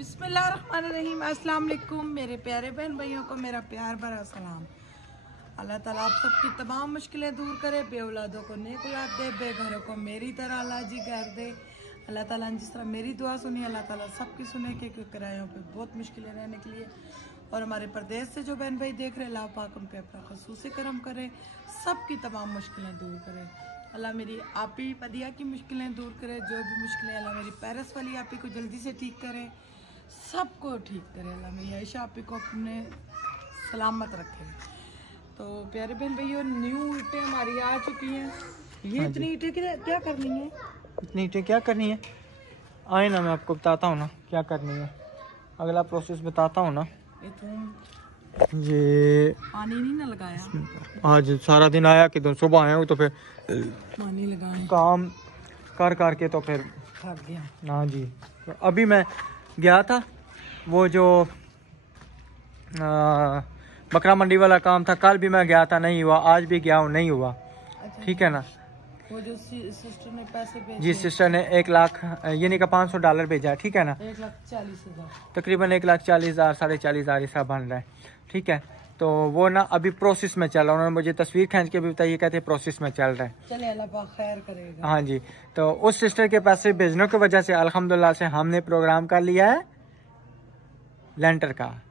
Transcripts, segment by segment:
बिस्मिल्लाहिर्रहमानिर्रहीम। अस्सलाम वालेकुम मेरे प्यारे बहन भाइयों को मेरा प्यार भरा सलाम। अल्लाह ताला आप सबकी तमाम मुश्किलें दूर करे, बे औलादों को नेक औलाद दे, बेघरों को मेरी तरह अल्लाह जी घर दे। अल्लाह ताला ने जिस तरह मेरी दुआ सुनी अल्लाह ताला सबकी सुने क्योंकि किरायों पे बहुत मुश्किलें रहने के लिए। और हमारे प्रदेश से जो बहन भाई देख रहे अल्लाह पाक उन पे अपना खसूसी करम करे, सबकी तमाम मुश्किलें दूर करे। अल्लाह मेरी आपी पदिया की मुश्किलें दूर करे, जो भी मुश्किलें अल्लाह मेरी पैरस वाली आपी को जल्दी से ठीक करे, सबको ठीक करे। अल्लाह मेरी आयशा आपी को अपने सलामत रखे। तो प्यारे बहन भैया न्यू ईटें हमारी आ चुकी हैं। ये इतनी ईटें क्या करनी है? इतनी ईटें क्या करनी है? आए ना मैं आपको बताता हूँ ना क्या करनी है, अगला प्रोसेस बताता हूँ ना। ये पानी नहीं ना लगाया आज सारा दिन आया कि तुम सुबह आए हो तो फिर पानी लगाए काम कर करके तो फिर थक गया। हाँ जी, तो अभी मैं गया था वो जो बकरा मंडी वाला काम था, कल भी मैं गया था नहीं हुआ, आज भी गया हूँ नहीं हुआ। अच्छा, ठीक है ना। वो जो सिस्टर ने पैसे भेजे जी सिस्टर ने 1 लाख यानी का $500 भेजा है। ठीक है ना, 1,40,000 तकरीबन 1,40,000 4,40,000 ऐसा बन रहा है। ठीक है, तो वो ना अभी प्रोसेस में चल रहा है। उन्होंने मुझे तस्वीर खींच के भी बताई, कहते हैं प्रोसेस में चल रहा है। चले अल्लाह पाक खैर करेगा। हाँ जी, तो उस सिस्टर के पैसे भेजने की वजह से अल्हम्दुलिल्लाह से हमने प्रोग्राम कर लिया है लेंटर का।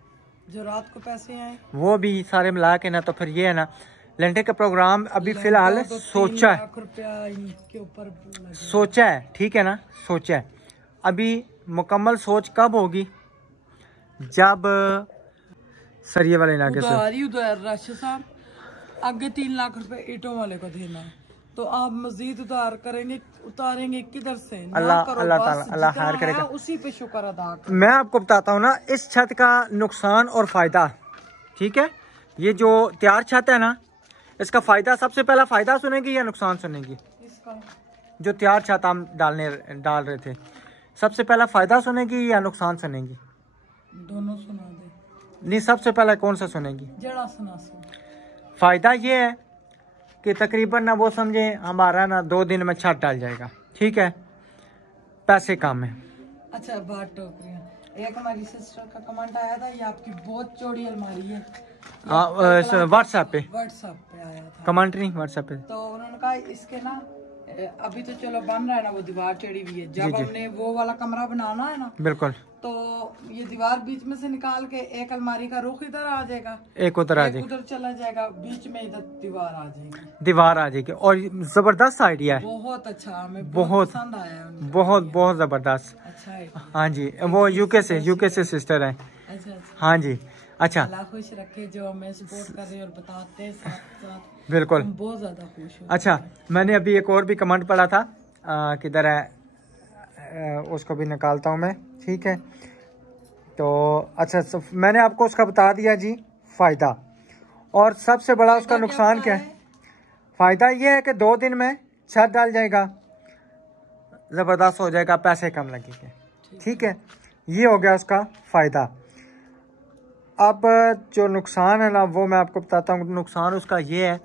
जो रात को पैसे आए वो भी सारे मिला के ना, तो फिर ये है ना लेंटर का प्रोग्राम अभी फिलहाल सोचा है, के ऊपर सोचा है। ठीक है ना, सोचा है। अभी मुकम्मल सोच कब होगी? जब सरिये वाले इलाके से उधर राशिद साहब आगे 3 लाख रुपए ईटों वाले को देना है, तो आप मजीद उधार करेंगे, उतारेंगे किधर से? अल्लाह ताला अल्लाह खैर करेगा, उसी पे शुक्र अदा करें। मैं आपको बताता हूँ ना इस छत का नुकसान और फायदा। ठीक है, ये जो तैयार छत है ना, इसका फायदा सबसे पहला फायदा सुनेगी या नुकसान सुनेगी? इसका जो तैयार छत हम डाल रहे थे, सबसे पहला फायदा सुनेगी या नुकसान सुनेगी? दोनों सुना दे। नहीं, सबसे पहला कौन सा सुनेगी? जड़ा सुना सुन। फायदा ये है कि तकरीबन ना वो समझे हमारा ना 2 दिन में छत डाल जाएगा। ठीक है, पैसे कम है। अच्छा बात टोकरियाँ, एक हमारी सिस्टर का कमेंट आया था, ये आपकी बहुत चौड़ी अलमारी है। व्हाट्सएप पे आया था कमेंट, नहीं व्हाट्सएप पे। तो उन्होंने कहा इसके ना अभी तो चलो बन रहा है ना, वो दीवार चढ़ी हुई है, जब हमने वो वाला कमरा बनाना है ना, बिल्कुल, तो ये दीवार बीच में से निकाल के एक अलमारी का रुख इधर आ जाएगा, एक उधर आ जाएगा, उधर चला जाएगा, बीच में इधर दीवार आ जाएगी। दीवार आ जाएगी। और जबरदस्त आइडिया है, बहुत अच्छा, हमें बहुत पसंद आया है, बहुत जबरदस्त। अच्छा है। हाँ जी, वो यूके से सिस्टर है। अच्छा हाँ जी, अच्छा अल्लाह खुश रखे जो हमें सपोर्ट कर रहे हैं और बताते हैं साथ साथ, बिल्कुल, बहुत ज्यादा खुश हूँ। अच्छा, मैंने अभी एक और भी कमेंट पढ़ा था, किधर है, उसको भी निकालता हूँ मैं। ठीक है, तो अच्छा मैंने आपको उसका बता दिया जी फायदा। और सबसे बड़ा उसका नुकसान क्या है? फायदा ये है कि 2 दिन में छत डाल जाएगा, जबरदस्त हो जाएगा, पैसे कम लगेंगे। ठीक है, ये हो गया उसका फायदा। अब जो नुकसान है ना, वो मैं आपको बताता हूँ। नुकसान उसका ये है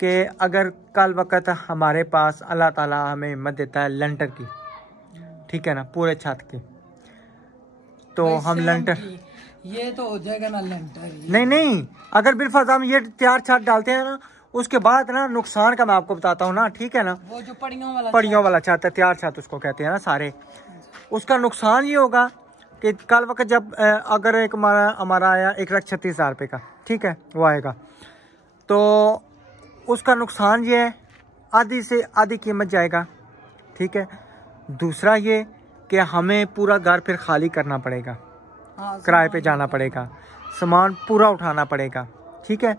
कि अगर कल वक्त हमारे पास अल्लाह ताला हमें हिम्मत देता है लेंटर की, ठीक है ना, पूरे छत की, तो हम लेंटर, ये तो हो जाएगा ना लेंटर। नहीं, अगर बिलफर्ज हम ये तैयार छत डालते हैं ना, उसके बाद ना नुकसान का मैं आपको बताता हूँ ना। ठीक है ना, वो जो पड़ियों वाला छत है, तैयार छत उसको कहते हैं ना सारे, उसका नुकसान ये होगा कि कल वक्त जब अगर एक हमारा आया 1,36,000 रुपये का, ठीक है, वो आएगा, तो उसका नुकसान ये है आधी से आधी कीमत जाएगा। ठीक है, दूसरा ये कि हमें पूरा घर फिर खाली करना पड़ेगा, किराए पे जाना पड़ेगा, सामान पूरा उठाना पड़ेगा। ठीक है,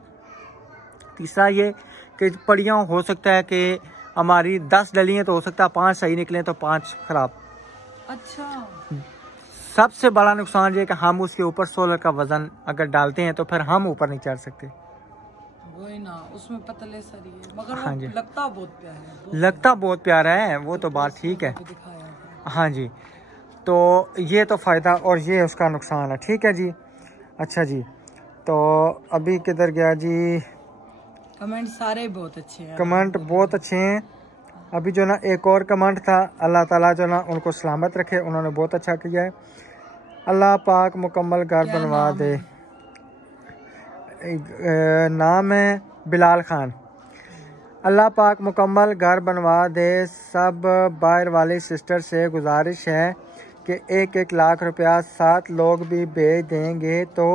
तीसरा ये कि पड़ियाँ हो सकता है कि हमारी 10 डली हैं तो हो सकता है 5 सही निकले तो 5 खराब। अच्छा, सबसे बड़ा नुकसान ये कि हम उसके ऊपर सोलर का वजन अगर डालते हैं तो फिर हम ऊपर नहीं चढ़ सकते। वही ना, उसमें पतले सरी है, मगर हाँ जी, लगता बहुत प्यारा है, लगता बहुत प्यारा है, वो तो बात ठीक है। हाँ जी, तो ये तो फ़ायदा और ये उसका नुकसान है। ठीक है जी, अच्छा जी, तो अभी किधर गया जी? कमेंट सारे बहुत अच्छे हैं, कमेंट बहुत अच्छे हैं। अभी जो ना एक और कमेंट था, अल्लाह ताला जो ना उनको सलामत रखे, उन्होंने बहुत अच्छा किया है। अल्लाह पाक मुकम्मल घर क्या बनवा नाम दे। है? नाम है बिलाल खान। अल्लाह पाक मुकम्मल घर बनवा दे। सब बाहर वाली सिस्टर से गुजारिश है कि 1-1 लाख रुपया 7 लोग भी भेज देंगे तो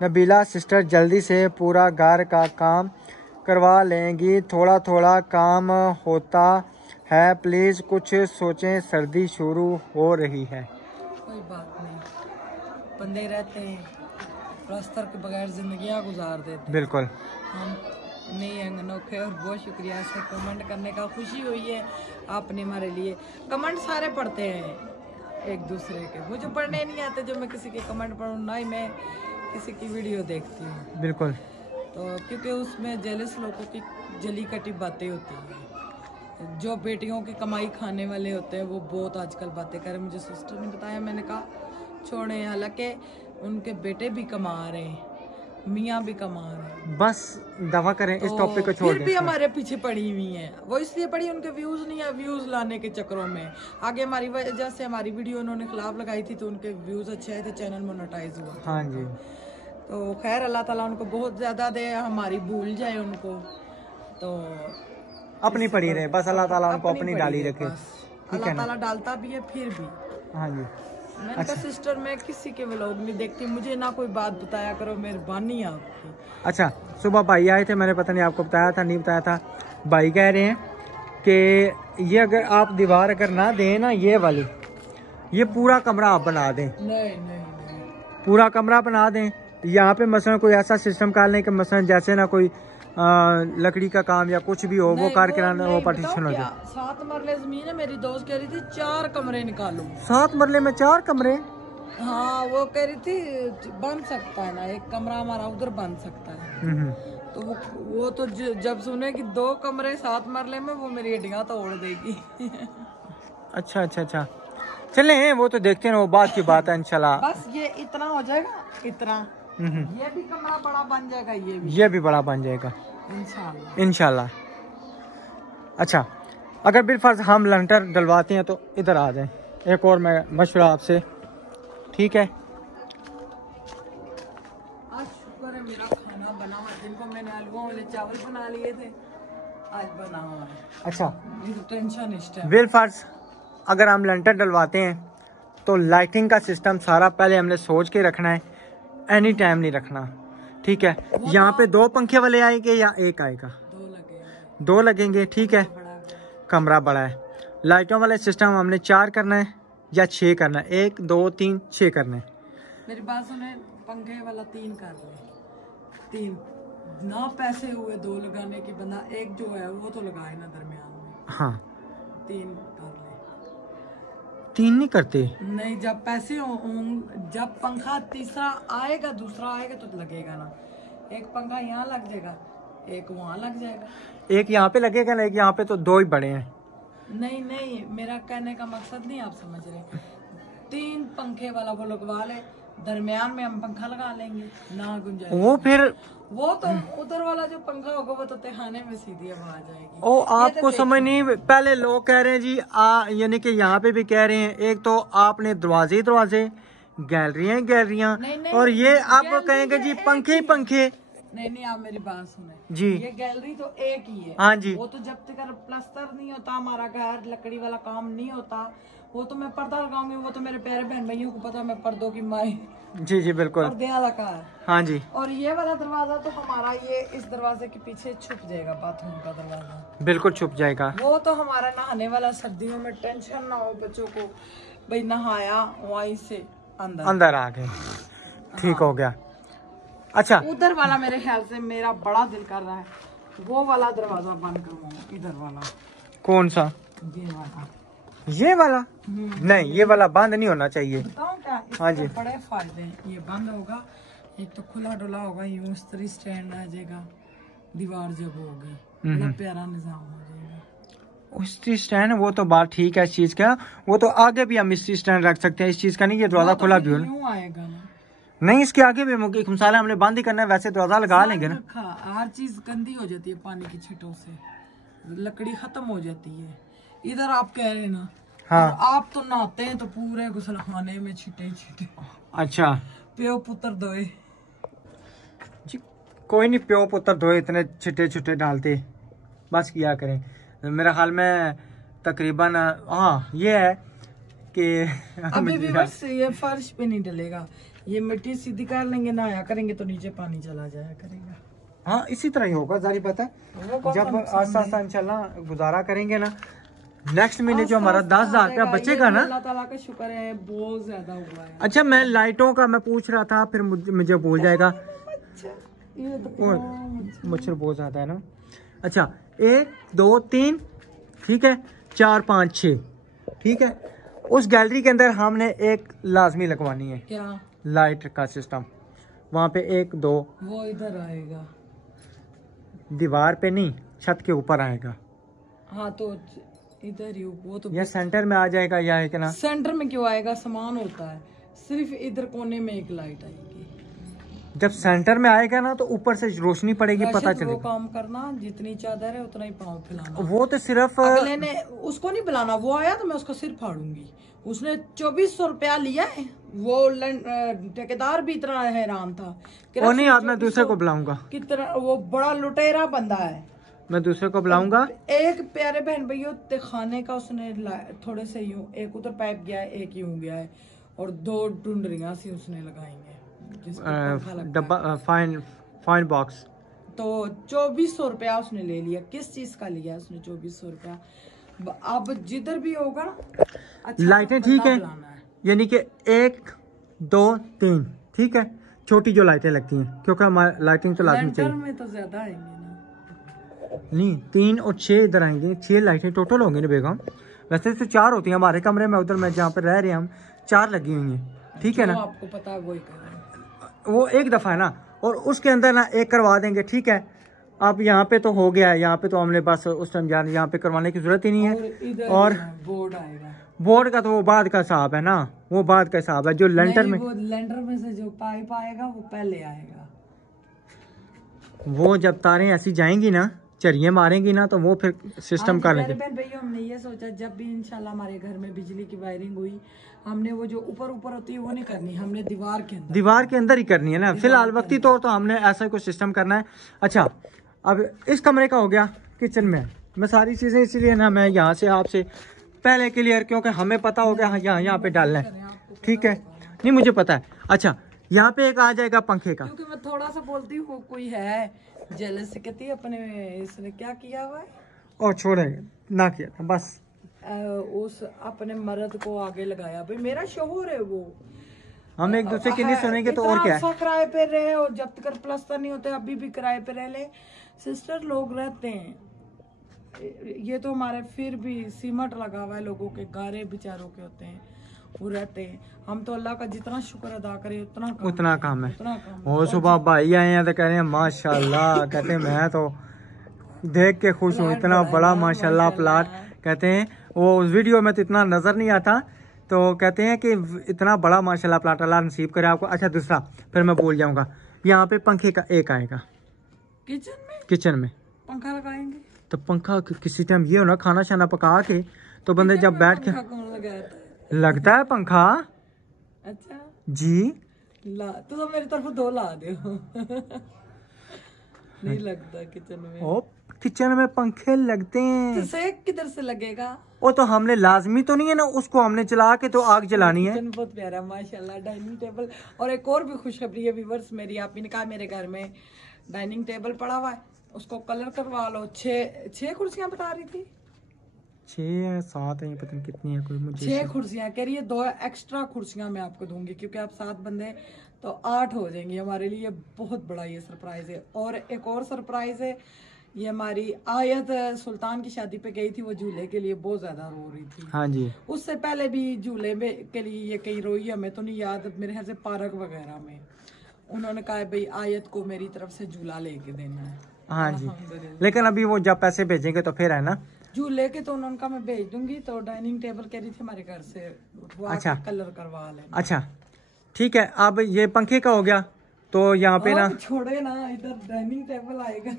नबीला सिस्टर जल्दी से पूरा घर का काम करवा लेंगी। थोड़ा थोड़ा काम होता है, प्लीज़ कुछ सोचें, सर्दी शुरू हो रही है। कोई बात नहीं, बंदे रहते हैं प्लास्टर के बगैर जिंदगियां गुजार देते। बिल्कुल हम नहीं हैं अनोखे, और बहुत शुक्रिया ऐसे कमेंट करने का, खुशी हुई है आपने हमारे लिए। कमेंट सारे पढ़ते हैं एक दूसरे के, मुझे पढ़ने नहीं आते जो मैं किसी के कमेंट पढ़ूँ, ना ही मैं किसी की वीडियो देखती हूँ। बिल्कुल तो क्योंकि उसमें जेलस लोगों की जली कटी बातें होती हैं। जो बेटियों की कमाई खाने वाले होते हैं वो बहुत आजकल बातें कर रहे हैं। मुझे सिस्टर ने बताया, मैंने कहा छोड़े, हालांकि उनके बेटे भी कमा रहे हैं, मियाँ भी कमा रहे हैं। बस दवा करें इस तो टॉपिक को छोड़ फिर दें। भी हमारे पीछे पड़ी हुई हैं। वो इसलिए पड़ी, उनके व्यूज नहीं है, व्यूज लाने के चक्करों में आगे हमारी वजह से हमारी वीडियो उन्होंने खिलाफ लगाई थी तो उनके व्यूज अच्छे आए थे, चैनल मोनेटाइज हुआ। हाँ जी, तो खैर अल्लाह ताला उनको बहुत ज्यादा दे, हमारी भूल जाए उनको तो अपनी पड़ी रहे, बस अल्लाह ताला उनको अपनी डाली रखे। अल्लाह ताला डालता भी है फिर भी। हाँ जी। मैंने कहा सिस्टर मैं किसी के व्लॉग नहीं देखती, मुझे ना कोई बात बताया करो, मेहरबानी है आपकी। अच्छा, सुबह भाई आए थे, मैंने पता नहीं आपको बताया था नहीं बताया था। भाई कह रहे हैं कि ये अगर आप दीवार अगर ना दें ना, ये वाली, ये पूरा कमरा आप बना दें। नहीं नहीं नहीं, पूरा कमरा बना दें। यहाँ पे मसलन कोई ऐसा सिस्टम कर लें कि मसलन जैसे ना कोई लकड़ी का काम या कुछ भी हो, वो कारके ना वो पार्टीशन हो जाए। 7 मरले जमीन है, मेरी दोस्त कह रही थी 4 कमरे निकालो। 7 मरले में 4 कमरे? हाँ वो कह रही थी बन सकता है ना, एक कमरा हमारा उधर बन सकता है। तो वो तो जब सुने कि 2 कमरे 7 मरले में, वो मेरी हड्डियां तोड़ देगी। अच्छा अच्छा अच्छा, चले वो तो देखते हैं, वो बात की बात है इंशाल्लाह। बस ये इतना हो जाएगा, इतना ये भी कमरा बड़ा बन जाएगा, ये भी बड़ा बन जाएगा इंशाल्लाह इंशाल्लाह। अच्छा, अगर बिलफर्ज हम लंटर डलवाते हैं तो इधर आ जाएं। एक और मैं मशवरा आपसे, ठीक है? आज शुक्र है मेरा खाना बना हुआ, जिनको मैंने आलूओं वाले चावल बना लिए थे आज बना हुआ है। अच्छा, ये तो टेंशन इस टाइम। बिलफर्ज अगर हम लंटर डलवाते हैं तो लाइटिंग का सिस्टम सारा पहले हमने सोच के रखना है, एनी टाइम नहीं रखना, ठीक है? यहाँ पे 2 पंखे वाले आएंगे या एक आएगा? 2 लगेंगे, ठीक है? कमरा बड़ा है। लाइटों वाले सिस्टम हमने 4 करना है या 6 करना है? 1 2 3 6 करना है। मेरी बात सुने, पंखे वाला 3 कर ले, 3 ना पैसे हुए 2 लगाने की, बंदा एक जो है वो तो लगाए ना दरमियान में। हाँ 3 कर ले। 3 नहीं करते? नहीं, जब पैसे जब पंखा तीसरा आएगा दूसरा आएगा तो लगेगा ना। एक पंखा यहाँ लग जाएगा, एक वहाँ लग जाएगा। एक यहाँ पे लगेगा ना, एक यहाँ पे, तो 2 ही बड़े हैं। नहीं नहीं, मेरा कहने का मकसद नहीं आप समझ रहे। 3 पंखे वाला वो लगवा ले, दरमियान में हम पंखा लगा लेंगे, ना गुंजाइश। वो फिर वो तो उधर वाला जो पंखा होगा वो तो तहखाने में सीधी हवा आ जाएगी। ओ आपको समझ नहीं, पहले लोग कह रहे हैं जी यानी कि यहाँ पे भी कह रहे हैं, एक तो आपने दरवाजे गैलरियां और ये आप कहेंगे जी पंखे ही पंखे। नहीं आप मेरी बात सुने जी, ये गैलरी तो एक ही है। हाँ जी। वो तो जब तक प्लास्टर नहीं होता, हमारा घर लकड़ी वाला काम नहीं होता, वो तो मैं पर्दा लगाऊंगी। वो तो मेरे प्यारे बहन भाइयों को पता, मैं पर्दों की माई। जी जी बिल्कुल, पर्दे वाला का है। हाँ जी। और ये वाला दरवाजा तो हमारा, ये इस दरवाजे के पीछे छुप जाएगा, बाथरूम का दरवाजा बिल्कुल छुप जाएगा। वो तो हमारा नहाने वाला, सर्दियों में टेंशन ना हो बच्चों को, भाई नहाया वहीं से अंदर आ गए, ठीक हो गया। अच्छा, उधर वाला मेरे ख्याल से मेरा बड़ा दिल कर रहा है वो वाला दरवाजा बंद करवाऊं। इधर वाला कौन सा? ये वाला नहीं, ये वाला बंद नहीं होना चाहिए। बताऊं क्या, हाँ जी, बड़े फायदे हैं। ये बंद होगा, एक तो खुला डुला होगा, यूं स्त्री स्टैंड आ जाएगा, दीवार जब होगी, बड़ा प्यारा निजाम हो जाएगा। स्त्री स्टैंड, वो तो बात ठीक है इस चीज का, वो तो आगे भी हम स्त्री स्टैंड रख सकते हैं, इस चीज का नहीं। ये दरवाजा खुला भी हो आएगा ना, नहीं, इसके आगे भी मसाला हमने बंद ही करना है, वैसे दरवाजा लगा लेंगे ना। हर चीज गंदी हो जाती है पानी की छींटों से, लकड़ी खत्म हो जाती है। इधर आप कह रहे ना हाँ। और आप तो नहाते हैं तो पूरे गुसलखाने में छिटे छिटे। अच्छा प्यो पुत्र दोए जी, कोई नहीं, प्यो पुत्र धोए इतने छिटे छुटे डालते, बस किया करें। मेरा हाल में तकरीबन हाँ ये है कि अभी भी बस ये फर्श पे नहीं डलेगा, ये मिट्टी सीधी कर लेंगे, नहाया करेंगे तो नीचे पानी चला जाया करेगा। हाँ इसी तरह ही होगा, जारी पता है। जब आस्ता आस्ता इंशाल्लाह गुजारा करेंगे ना, नेक्स्ट महीने जो हमारा 10,000 रुपया बचेगा ना, अल्लाह ताला का शुक्र है बहुत ज्यादा हुआ है। अच्छा मैं लाइटों का मैं पूछ रहा था, फिर मुझे भूल जाएगा। और मच्छर बहुत ज्यादा है ना। अच्छा 1 2 3 ठीक है, 4 5 6 ठीक है। उस गैलरी के अंदर हमने एक लाजमी लगवानी है, क्या? लाइट का सिस्टम। वहाँ पे 1 2 वो इधर आएगा, दीवार पे नहीं, छत के ऊपर आएगा। हाँ तो इधर ही, वो तो या सेंटर में आ जाएगा या है कि ना? सेंटर में क्यों आएगा, समान होता है। सिर्फ इधर कोने में एक लाइट आएगी। जब सेंटर में आएगा ना तो ऊपर से रोशनी पड़ेगी, पता वो चलेगा। काम करना, जितनी चादर है उतना ही पाँव फैलाना। वो तो सिर्फ अगले ने उसको नहीं बुलाना, वो आया तो मैं उसका सिर फाड़ूंगी। उसने 2400 रुपया लिया है, वो ठेकेदार भी इतना हैरान था। वो नहीं, अब मैं दूसरे को बुलाऊंगा। कितना वो बड़ा लुटेरा बंदा है, मैं दूसरे को बुलाऊंगा। एक प्यारे बहन भैया खाने का उसने थोड़े से यूं, एक उधर पाइप गया है, एक यूं गया है, और 2 टुंडरियां सी उसने लगाई हैं डब्बा फाइन बॉक्स। तो 2400 रुपया उसने ले लिया। किस चीज का लिया उसने 2400 रुपया? अब जिधर भी होगा अच्छा लाइटें ठीक है, यानी कि 1 2 3 ठीक है, छोटी जो लाइटें लगती हैं, क्योंकि हमारी लाइटिंग तो लाजमी चाहिए। में तो ज्यादा आएंगे ना, नहीं 3 और 6 इधर आएंगे, 6 लाइटें टोटल होंगी ना बेगम। वैसे तो 4 होती हैं हमारे कमरे में, उधर मैं जहाँ पे रह रहे हैं हम 4 लगी हुई हैं, ठीक है ना? आपको पता है वही कर रहे हैं। वो एक दफ़ा है ना, और उसके अंदर ना एक करवा देंगे, ठीक है। अब यहाँ पे तो हो गया है, यहाँ पे तो हमने बस उस टाइम यहाँ पे करवाने की जरूरत ही नहीं है। और बोर्ड आएगा, बोर्ड का तो वो बाद का हिसाब है ना, वो बाद का हिसाब है। जो लेंटर में, वो लेंटर में से जो पाइप आएगा वो पहले आएगा। वो जब तारें ऐसी जाएंगी ना, चरिये मारेंगी ना, तो वो फिर सिस्टम कर लेंगे। भैया हमने ये सोचा जब भी इंशाल्लाह हमारे घर में बिजली की वायरिंग हुई, हमने वो जो ऊपर ऊपर होती है वो नहीं करनी, हमने दीवार के अंदर ही करनी है ना फिलहाल वक्ती तौर तो हमने ऐसा कुछ सिस्टम करना है। अच्छा अब इस कमरे का हो गया, किचन में मैं सारी चीजें इसलिए ना मैं यहाँ से आपसे पहले क्लियर, क्योंकि हमें पता हो गया हाँ यहाँ पे डालना है, ठीक है। नहीं मुझे पता है। अच्छा यहाँ पे एक आ जाएगा पंखे का, क्योंकि मैं थोड़ा सा बोलती हूँ, कोई है जेलस कहती है अपने इसने क्या किया हुआ है, और छोड़े ना किया था बस, उस अपने मर्द को आगे लगाया। भाई मेरा शोहर है वो, हम एक दूसरे के लिए सुनेंगे तो और क्या है। किराए पे रहे और जब तक प्लस्तर नहीं होते अभी भी किराए पे रह ले, सिस्टर लोग रहते हैं। ये तो हमारे फिर भी सीमेंट लगा हुआ है, लोगों के गारे बेचारों के होते हैं, वो रहते हैं। हम तो अल्लाह का जितना शुक्र अदा करें उतना काम है। और सुबह भाई आए हैं तो कह रहे हैं माशाल्लाह, कहते हैं मैं तो देख के खुश हूँ, इतना बड़ा माशाल्लाह प्लाट। कहते हैं वो उस वीडियो में तो इतना नजर नहीं आता, तो कहते हैं कि इतना बड़ा माशाल्लाह प्लाट अल्लाह नसीब करे आपको। अच्छा दूसरा फिर मैं भूल जाऊंगा, यहाँ पे पंखे का एक आएगा किचन में पंखा लगाएंगे। तो पंखा किसी टाइम ये हो ना, खाना शाना पका के तो बंदे जब बैठ के लगता है पंखा। अच्छा जी ला तो मेरी तरफ 2 ला दे नहीं लगता किचन में। ओ किचन में पंखे लगते हैं तो से किधर से लगेगा? वो तो हमने लाजमी तो नहीं है ना, उसको हमने चला के तो आग जलानी है। बहुत प्यारा माशाल्लाह डाइनिंग टेबल। और एक और भी खुशखबरी है व्यूअर्स मेरी, आप ने कहा मेरे घर में डाइनिंग टेबल पड़ा हुआ है, उसको कलर करवा लो। 6 कुर्सियां बता रही थी, 6 7 है, पता नहीं कितनी है, कोई मुझे 6 कुर्सियां कह रही है। 2 एक्स्ट्रा कुर्सियां मैं आपको दूंगी, क्योंकि आप 7 बंदे तो 8 हो जाएंगे। हमारे लिए बहुत बड़ा ये सरप्राइज है। और एक और सरप्राइज है, ये हमारी आयत सुल्तान की शादी पे गई थी, वो झूले के लिए बहुत ज्यादा रो रही थी। हाँ जी, उससे पहले भी झूले में के लिए ये कहीं रोई, हमें तो नहीं याद, मेरे ख्याल से पार्क वगैरह में। उन्होंने कहा भाई आयत को मेरी तरफ से झूला लेके देना है। हाँ जी, लेकिन अभी वो जब पैसे भेजेंगे तो फिर है ना झूले के, तो उन्होंने कहा मैं भेज दूंगी। तो डाइनिंग टेबल कह रही थी हमारे घर से वो अच्छा कलर करवा लेना। अच्छा ठीक है। अब ये पंखे का हो गया, तो यहाँ पे ना छोड़े ना, इधर डाइनिंग टेबल आएगा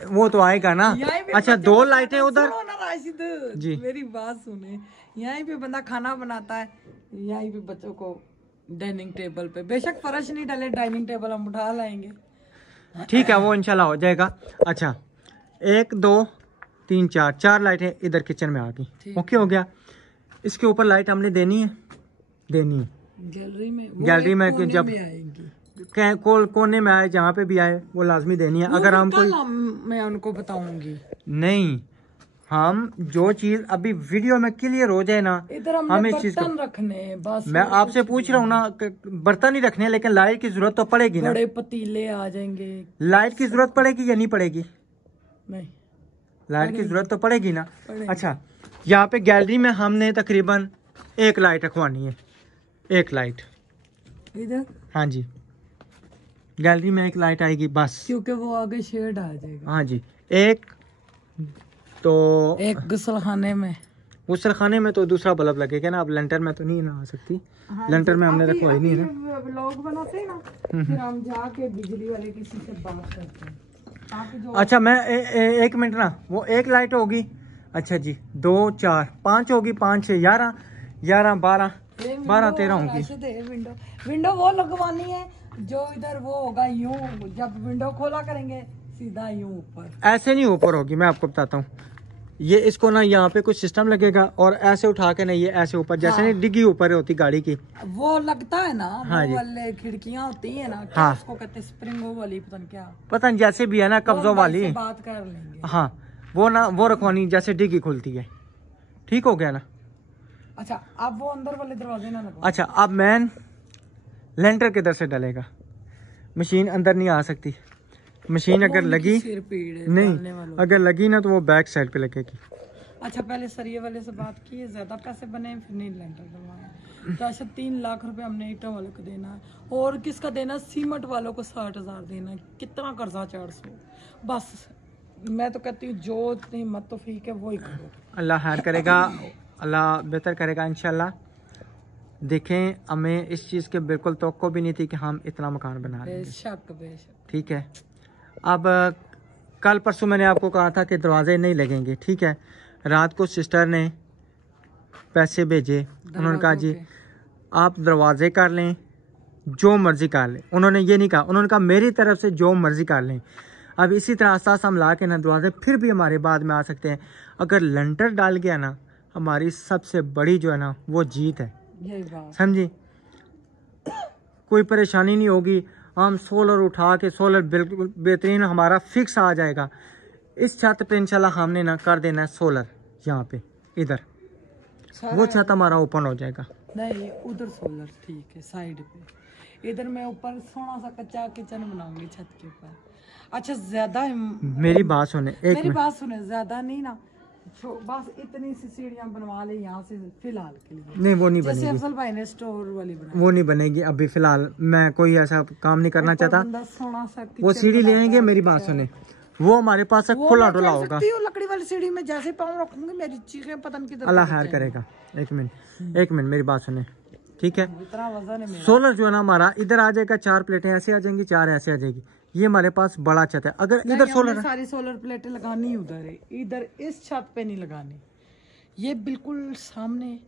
वो तो आएगा ना। यहीं पे अच्छा, बच्चों 2 को लाइटें उधर। सुनो ना राशिद जी। मेरी बात सुने, यहीं पे बंदा खाना बनाता है, यहीं पे बच्चों को डाइनिंग टेबल पे, बेशक फर्श नहीं डाले, डाइनिंग टेबल हम उठा लाएंगे। ठीक है, वो इंशाल्लाह हो जाएगा। अच्छा, 1 2 3 4 लाइटें इधर किचन में आ गई। ओके हो गया। इसके ऊपर लाइट हमने देनी है। गैलरी में, वो गैलरी एक में कोने जब में आएंगी, कोने में आए, जहाँ पे भी आए वो लाजमी देनी है। अगर हम कोई मैं उनको बताऊंगी नहीं, हम जो चीज अभी वीडियो में क्लियर हो जाए ना, इधर हम इस चीज बर्तन रखने हैं बस। मैं और आपसे कुछ पूछ रहा हूँ ना, बर्तन ही रखने हैं, लेकिन लाइट की जरूरत तो पड़ेगी ना। बड़े पतीले आ जाएंगे। लाइट की जरूरत पड़ेगी या नहीं पड़ेगी? नहीं, लाइट की जरूरत तो पड़ेगी ना। पड़ेगी। अच्छा, यहाँ पे गैलरी में हमने तकरीबन 1 लाइट रखवानी है। 1 लाइट इधर, हाँ जी, गैलरी में 1 लाइट आएगी बस, क्योंकि वो आगे शेड आ जाएगा। हाँ जी। एक तो एक गुस्लखाने में, गुस्लखाने में तो दूसरा बल्ब लगेगा ना। अब लेंटर में तो नहीं ना आ सकती। हाँ लेंटर जी, में हमने अभी- रखवाई नहीं है अभी ना। व्लॉग बनाते हैं ना, फिर हम जाके बिजली वाले किसी से बात करते हैं ताकि जो। अच्छा, मैं 1 मिनट ना, वो 1 लाइट होगी। अच्छा जी, 2 4 5 होगी, 5 6 11 11 12 12 13 होगी। विंडो वो लगवानी है जो इधर वो होगा यूं, जब विंडो खोला करेंगे सीधा यूं ऊपर। ऐसे नहीं ऊपर होगी, मैं आपको बताता हूँ। ये इसको ना यहाँ पे कुछ सिस्टम लगेगा और ऐसे उठा के ना ये ऐसे ऊपर, जैसे नहीं डिग्गी ऊपर होती गाड़ी की, वो लगता है ना। हाँ वो जी। वाले खिड़कियां होती है ना, क्या हाँ। उसको कहते हैं, स्प्रिंगो वाली, पता नहीं क्या, पता नहीं जैसे भी है ना, कब्जों वो भाई वाली। से बात कर लेंगे। हाँ, वो ना वो रखवानी जैसे डिग्गी खुलती है। ठीक हो गया ना। अच्छा, अब वो अंदर वाले दरवाजे ना लगवा। अच्छा, अब मैन लेंटर किधर से डलेगा? मशीन अंदर नहीं आ सकती। मशीन अगर लगी, सिर पीड़ है नहीं डालने वालों। अगर लगी ना तो वो बैक साइड पे लगेगी। अच्छा, पहले सरिये वाले से बात की है, ज्यादा पैसे बने फिर नहीं लेंटर डलवाए। तो अच्छा 3 लाख रुपए हमने ईंटों वालों को देना है, और किसका देना, सीमेंट वालों को 60,000 देना है। कितना कर्जा 400। बस मैं तो कहती हूँ जो हिम्मत तो फीक है वो ही करो। अल्लाह खैर करेगा, अल्लाह बेहतर करेगा इंशाल्लाह। देखें, हमें इस चीज़ के बिल्कुल तवक्को भी नहीं थी कि हम इतना मकान बना रहे हैं। बेशक बेशक। ठीक है। अब कल परसों मैंने आपको कहा था कि दरवाजे नहीं लगेंगे। ठीक है, रात को सिस्टर ने पैसे भेजे, उन्होंने कहा जी आप दरवाजे कर लें, जो मर्ज़ी कर लें। उन्होंने ये नहीं कहा, उन्होंने कहा मेरी तरफ से जो मर्ज़ी कर लें। अब इसी तरह आस्ता हम ला के ना दरवाजे फिर भी हमारे बाद में आ सकते हैं। अगर लेंटर डाल गया ना, हमारी सबसे बड़ी जो है ना वो जीत है। यही बात समझी? कोई परेशानी नहीं होगी। हम सोलर उठा के, सोलर बिल्कुल बेहतरीन हमारा फिक्स आ जाएगा। इस छत पे इंशाल्लाह हमने ना कर देना है सोलर, यहाँ पे इधर वो छत हमारा ओपन हो जाएगा। नहीं, उधर सोलर ठीक है साइड पे, इधर मैं ऊपर सोना सा कच्चा किचन बनाऊंगी छत के ऊपर। अच्छा, ज्यादा मेरी बात सुने, एक मेरी मिनट। बात सुने, ज्यादा नहीं ना, बस इतनी सी सीढ़ियां बनवा ले यहाँ से फिलहाल के लिए। नहीं, वो नहीं जैसे बनेगी, अफजल भाई ने स्टोर वाली बनाई, वो नहीं बनेगी अभी फिलहाल। मैं कोई ऐसा काम नहीं करना चाहता। बंदा सोना सा वो किचन सीढ़ी ले बनाता आएंगे, है। मेरी बात सुने, वो हमारे पास वो खुला मैं डुला चढ़ होगा। सकती हूँ लकड़ी वाली सीढ़ी में, जैसे पाँव रखूंगी मेरी चीखें पता नहीं किधर अल्लाह पहुंच खैर जाएंगी। करेगा। एक मिनट मेरी बात सुने, ठीक है। इतना वजन है मेरा। सोलर जो है ना हमारा इधर आ जाएगा, 4 प्लेटें ऐसे आ जाएंगी, 4 ऐसे आ जाएगी। ये हमारे पास बड़ा छत है। अगर नहीं, इधर सोलर हमने सारी सोलर प्लेटें लगानी उधर है, इधर इस छत पे नहीं लगानी, ये बिल्कुल सामने।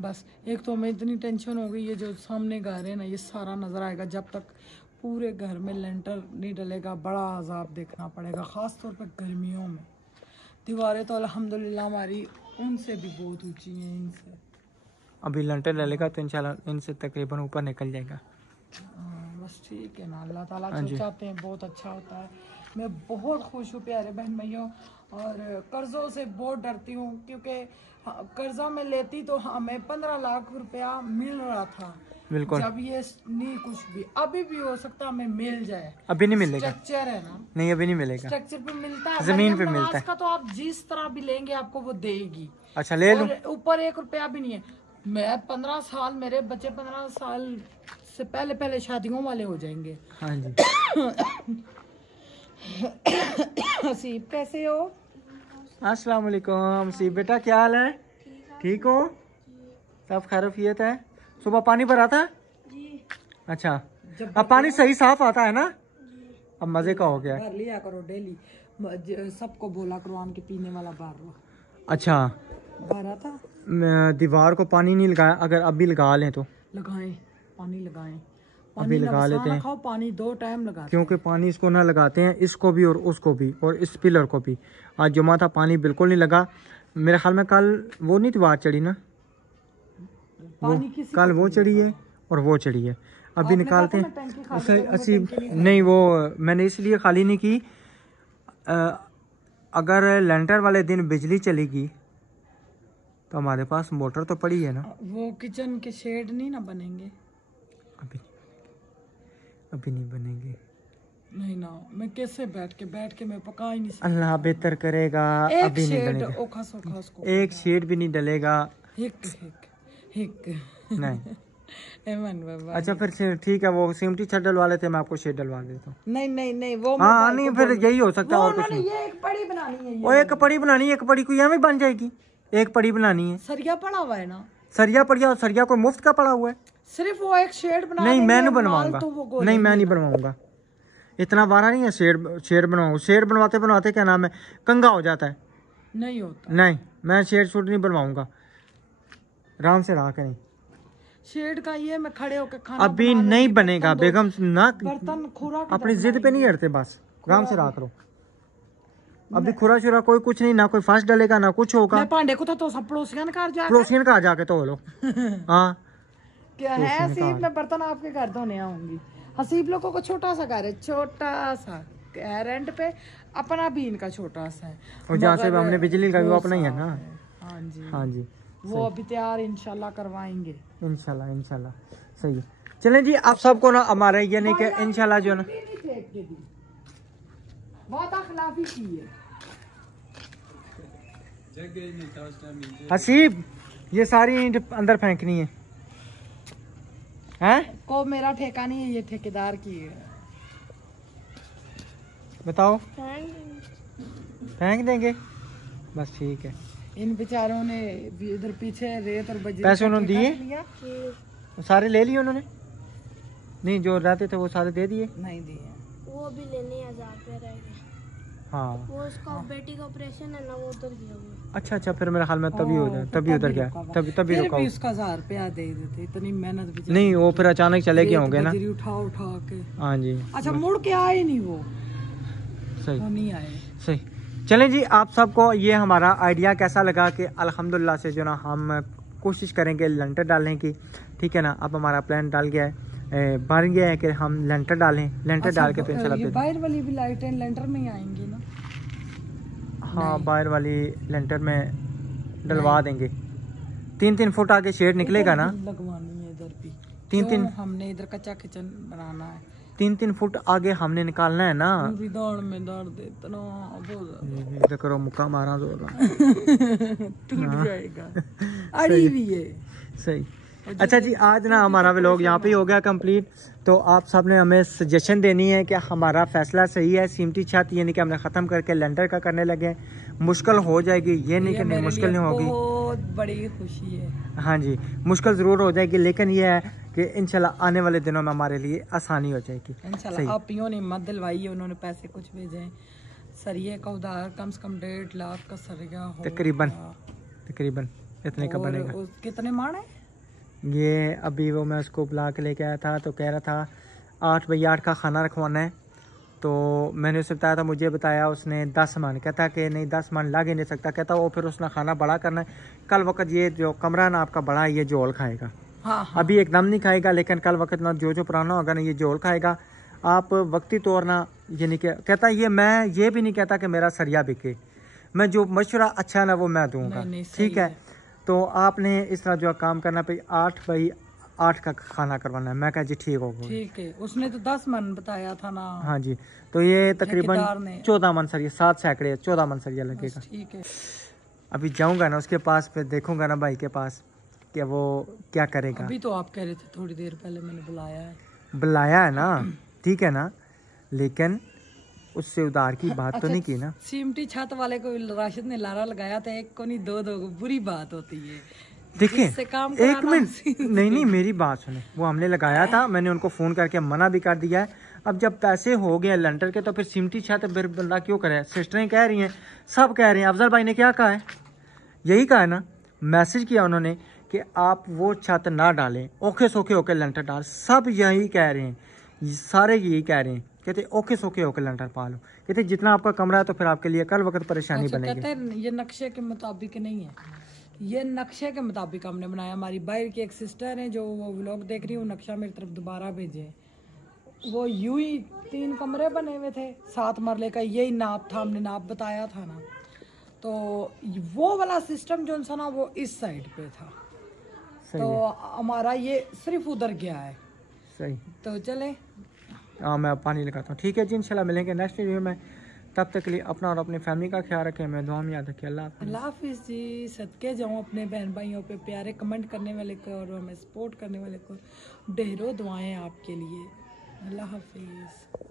बस एक तो हमें इतनी टेंशन हो गई, ये जो सामने घर है ना ये सारा नजर आएगा। जब तक पूरे घर में लेंटर नहीं डलेगा बड़ा अजाब देखना पड़ेगा, खास तौर पे गर्मियों में। दीवारें तो अल्हम्दुलिल्लाह हमारी उनसे भी बहुत ऊंची हैं, इनसे। अभी लेंटर डलेगा तो इंशाल्लाह इनसे तकरीबन ऊपर निकल जाएगा। बस ठीक है ना, अल्लाह ताला जो चाहते हैं बहुत अच्छा होता है। मैं बहुत खुश हूँ प्यारे बहन भाइयों, और कर्जों से बहुत डरती हूँ, क्योंकि कर्जा में लेती तो हमें 15 लाख रुपया मिल रहा था। बिल्कुल। जब ये नहीं कुछ भी, अभी भी हो सकता है हमें मिल जाए। अभी नहीं मिलेगा, स्ट्रक्चर है ना, नहीं अभी नहीं मिलेगा। स्ट्रक्चर पे मिलता है, जमीन पे मरियम मिलता नवाज है। का तो आप जिस तरह भी लेंगे आपको वो देगी। अच्छा, ले लूं। और ऊपर 1 रुपया भी नहीं है। मैं 15 साल, मेरे बच्चे 15 साल से पहले पहले शादियों वाले हो जाएंगे। हाँ जी। हसीब कैसे हो? अस्सलाम वालेकुम। सी बेटा क्या हाल है? ठीक हो? सब खैरियत है? सुबह पानी भरा था? जी। अच्छा, अब पानी सही साफ आता है ना? अब मजे का हो गया। भर लिया करो डेली। सबको बोला करो आम के पीने वाला बार अच्छा, भरा था। दीवार को पानी नहीं लगाया, अगर अभी लगा लें तो लगाएं, पानी लगाएं, अभी लगा लेते हैं, खाओ पानी 2 टाइम लगाते क्योंकि पानी इसको ना लगाते हैं, इसको भी और उसको भी, और इस पिलर को भी। आज जुमा था, पानी बिल्कुल नहीं लगा। मेरे ख्याल में कल वो नहीं दीवार चढ़ी ना, कल वो चढ़ी है और वो चढ़ी है। अभी निकालते हैं अच्छी नहीं, वो मैंने इसलिए खाली नहीं की, अगर लेंटर वाले दिन बिजली चलेगी तो हमारे पास मोटर तो पड़ी है ना। वो किचन के शेड नहीं ना बनेंगे अभी नहीं बनेंगे। नहीं ना, मैं कैसे बैठ के मैं पका ही नहीं सकती। अल्लाह बेहतर करेगा, अभी नहीं बनेगा, एक शेड भी नहीं डलेगा। नहीं अच्छा फिर ठीक है, वो सीमटी छत डलवा लेते, मैं आपको शेड डलवा देता हूँ। नहीं वो हाँ नहीं, फिर यही हो सकता है और कुछ नहीं। ये एक पड़ी बनानी है, वो एक पड़ी बनानी है, एक पड़ी कोई में बन जाएगी, एक पड़ी बनानी है। सरिया पड़ा हुआ है ना, सरिया पड़िया, और सरिया कोई मुफ्त का पड़ा हुआ है। सिर्फ वो एक शेड बना नहीं मैं नहीं बनवाऊंगा, नहीं मैं नहीं बनवाऊंगा, इतना बारा नहीं है। शेड बनवाऊंगा, शेड बनवाते बनवाते क्या नाम है, कंगा हो जाता है। नहीं होता, नहीं मैं शेड शूट नहीं बनवाऊंगा, आराम से रहा करें। शेड का ये मैं खड़े होकर खाना अभी नहीं बनेगा बेगम ना, बर्तन खुरा अपनी जिद पे नहीं हटते, बस आराम से रहा करो। अभी खुरा शुरा कोई कुछ नहीं, ना कोई फास्ट डलेगा ना कुछ होगा। मैं पांडे को तो सब पड़ोसियन का जाके तो लो। हाँ क्या है, हसीब में बर्तन आपके घर धोने आऊंगी। हसीब लोगों को छोटा सा घर है, छोटा सा रेंट पे, अपना भी इनका छोटा सा है, और जहाँ से हमने बिजली लगाई वो अपना ही है ना। हाँ जी हाँ जी, वो अभी तैयार इंशाल्लाह करवाएंगे, इंशाल्लाह सही है। चलें जी, आप सबको ना हमारा ये नहीं कि इंशाल्लाह जो ना खिलाफी की है। हसीब ये सारी ईंट अंदर फेंकनी है, हैं? को मेरा ठेका नहीं है, ये ठेकेदार की है। बताओ, फेंक देंगे, बस ठीक है। इन बेचारों ने इधर पीछे रेत और बजरी पैसे उन्होंने दिए, सारे ले लिए उन्होंने? नहीं, जो रहते थे वो सारे दे दिए? नहीं दिए, वो भी लेने 1000 रुपए रह गए। हाँ वो उसका बेटी का ऑपरेशन है ना, वो उधर गया हुआ। अच्छा फिर मेरे ख्याल में तभी हो जाए, तभी उधर गया, तभी रुका। उसका 1000 रुपया दे देते, इतनी मेहनत नहीं, वो फिर अचानक चले गए होंगे ना, उठा के। हाँ जी, अच्छा मुड़ के आए नहीं वो, सही नहीं आए, सही। चलें जी, आप सबको ये हमारा आइडिया कैसा लगा कि अल्हम्दुलिल्लाह से जो ना हम कोशिश करेंगे लेंटर डालने की, ठीक है ना। अब हमारा प्लान डाल गया है, बन गया है कि हम लेंटर डालें, लेंटर डाल के तो इंशाल्लाह बाहर वाली भी लाइटें लेंटर में ही आएंगी ना। हाँ, बाहर वाली लेंटर में डलवा देंगे। 3-3 फुट आगे शेड निकलेगा ना, लगवानी है इधर भी। 3-3 हमने इधर कच्चा किचन बनाना है, 3-3 फुट आगे हमने निकालना है ना। दाढ़ में दर्द इतना बहुत करो, मुक्का मारा जोर टूट जाएगा, अड़ी भी है। सही। अच्छा जी, आज ना हमारा व्लॉग यहाँ पे हो गया कंप्लीट। तो आप सब ने हमें सजेशन देनी है कि हमारा फैसला सही है, सीमटी छत यानी कि हमने ख़त्म करके लेंटर का करने लगे। मुश्किल हो जाएगी ये नहीं कि नहीं, मुश्किल नहीं होगी, बहुत बड़ी खुशी है। हाँ जी, मुश्किल ज़रूर हो जाएगी, लेकिन ये है कि इंशाल्लाह आने वाले दिनों में हमारे लिए आसानी हो जाएगी इंशाल्लाह। आप ने मत दिलवाई है, उन्होंने पैसे कुछ भेजे हैं, सरिये का उधार कम से कम 1.5 लाख का सरिया हो, तकरीबन इतने का बनेगा। कितने माण है ये? अभी वो मैं उसको बुला के लेके आया था तो कह रहा था 8 बाई 8 का खाना रखवाना है। तो मैंने उसे बताया था, मुझे बताया उसने 10 मन, कहता कि नहीं 10 मन लग ही नहीं सकता, कहता वो फिर उसने खाना बड़ा करना है। कल वक्त ये जो कमरा ना आपका बड़ा है, ये जोल खाएगा। हाँ। अभी एकदम नहीं खाएगा, लेकिन कल वक्त ना जो पुराना होगा ना, ये जोल खाएगा। आप वक्ती तौर ना ये नहीं कहता, ये मैं ये भी नहीं कहता कि मेरा सरिया बिके, मैं जो मशवरा अच्छा है ना वो मैं दूंगा, ठीक है। तो आपने इस तरह जो काम करना पे 8 बाई 8 का खाना करवाना है। मैं कहा जी ठीक होगा, ठीक है। उसने तो 10 मन बताया था ना। हाँ जी, तो ये तकरीबन 14 मन सरिया, 7 सैकड़े 14 मन सरिया लगेगा, ठीक है। अभी जाऊंगा ना उसके पास, फिर देखूंगा ना भाई के पास कि वो क्या करेगा। अभी तो आप कह रहे थे थोड़ी देर पहले मैंने बुलाया है ना, ठीक है ना, लेकिन उससे उधार की बात तो नहीं की ना। सीमटी छत वाले को राशिद ने लारा लगाया था, एक को नहीं दो को, बुरी बात होती है। देखिए इससे काम एक कराना मिनट, नहीं मेरी बात सुने, वो हमने लगाया था, मैंने उनको फ़ोन करके मना भी कर दिया है। अब जब पैसे हो गए लंटर के तो फिर सिमटी छत फिर बंदा क्यों करे। सिस्टरें कह रही हैं, सब कह रहे हैं। अफजल भाई ने क्या कहा है, यही कहा है ना, मैसेज किया उन्होंने कि आप वो छत ना डालें, ओके सोखे होके लंटर डाल। सब यही कह रहे हैं, सारे यही कह रहे हैं, कहते ओके सोखे होके लंटर पा लो। कहते जितना आपका कमरा है तो फिर आपके लिए कल वक्त परेशानी बनेगी। कहते हैं ये नक्शे के मुताबिक नहीं है, ये नक्शे के मुताबिक हमने बनाया। हमारी बाहर की एक सिस्टर है जो वो व्लॉग देख रही हूँ, नक्शा मेरी तरफ दोबारा भेजे। वो यूं ही 3 कमरे बने हुए थे, 7 मरले का, यही नाप था, हमने नाप बताया था ना। तो वो वाला सिस्टम जो सा ना वो इस साइड पे था, तो हमारा ये सिर्फ उधर गया है। सही, तो चले हाँ मैं पानी लगाता हूँ। ठीक है जी, इंशाल्लाह मिलेंगे नेक्स्ट वीडियो में। तब तक के लिए अपना और अपनी फैमिली का ख्याल रखें। मैं दुआ में याद रखिए। अल्लाह हाफिज़ जी। सदके जाऊँ अपने बहन भाइयों पे, प्यारे कमेंट करने वाले को और हमें सपोर्ट करने वाले को। ढेरों दुआएं आपके लिए। अल्लाह हाफिज़।